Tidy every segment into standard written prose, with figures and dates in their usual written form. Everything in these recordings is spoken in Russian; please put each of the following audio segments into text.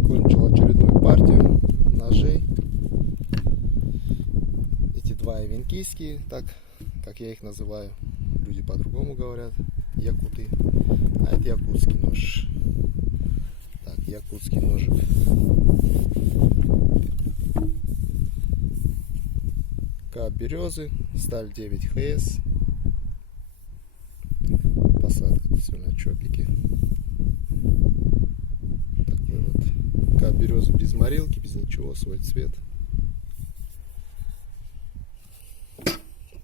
закончил очередную партию ножей. Эти два ивенкийские, так как я их называю. Люди по-другому говорят, якуты. А это якутский нож. Так, якутский ножик. Кап березы, сталь 9 ХС. Посадка все на чопике. Такой вот кап березы без морилки, без ничего, свой цвет.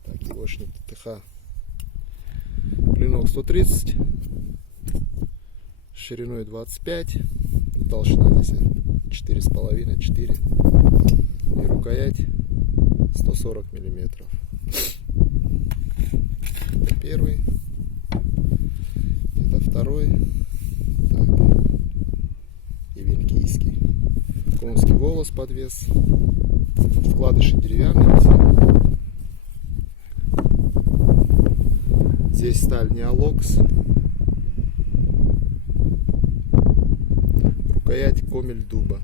Так, егошник ТТХ. Клинок 130, шириной 25, толщина здесь 4,5, 4 и рукоять 140 миллиметров. Это первый, это второй. Так, ивенкийский. Конский волос подвес, вкладыши деревянные все. Здесь сталь Неолокс. Рукоять комель дуба.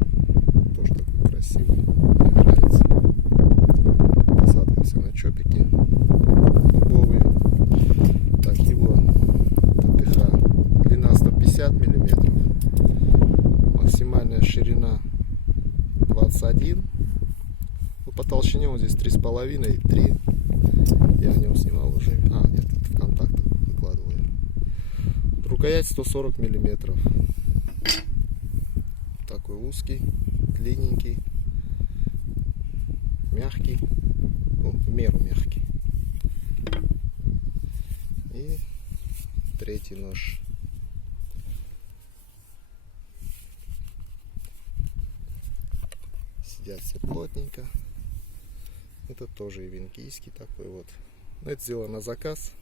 Тоже такой красивый. Мне нравится. Посадка все на чопике. Дубовые. Так, его ТТХ. Длина 150 миллиметров. Максимальная ширина 21. Ну, по толщине он здесь 3,5 и 3. Я о нем снимал уже. А, нет, это в контактах выкладывал. Рукоять 140 миллиметров. Такой узкий, длинненький, мягкий. Ну, в меру мягкий. И третий нож. Сидят все плотненько. Это тоже ивенкийский такой вот. Но это сделано на заказ.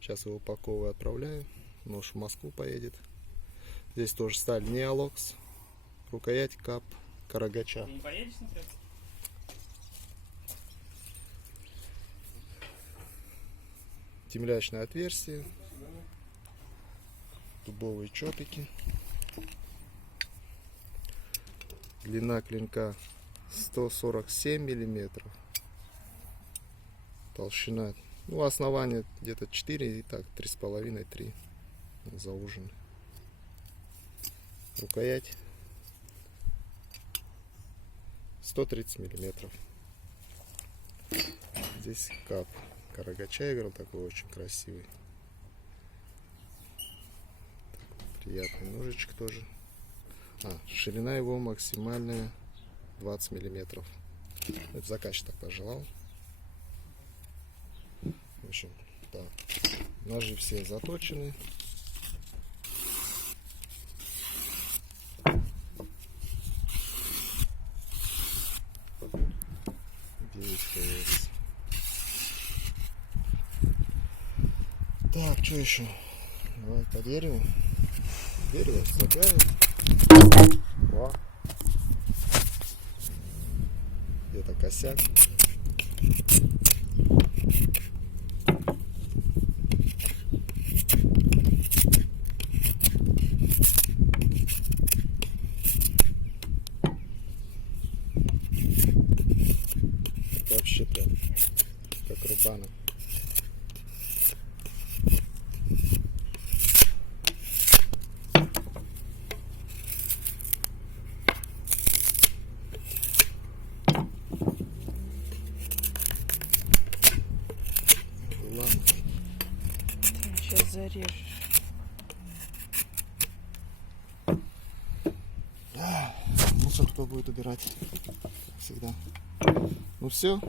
Сейчас его упаковываю, отправляю. Нож в Москву поедет. Здесь тоже сталь Неолокс. Рукоять кап Карагача. Не поедешь на трассе? Темлячное отверстие. Дубовые чопики. Длина клинка 147 миллиметров. Толщина, ну, основание где-то 4 и так 3,5-3 заужены. Рукоять 130 миллиметров. Здесь кап Карагача, я говорил, такой очень красивый. Приятный ножичек тоже. Ширина его максимальная 20 миллиметров. Это заказчик так пожелал. В общем, так, ножи все заточены. Так, что еще? Давай по дереву. Дерево вставляем. О. Где-то косяк. Вообще прям как рубанок. Ладно. Сейчас зарежешь. Мусор кто будет убирать, как всегда. Ну все,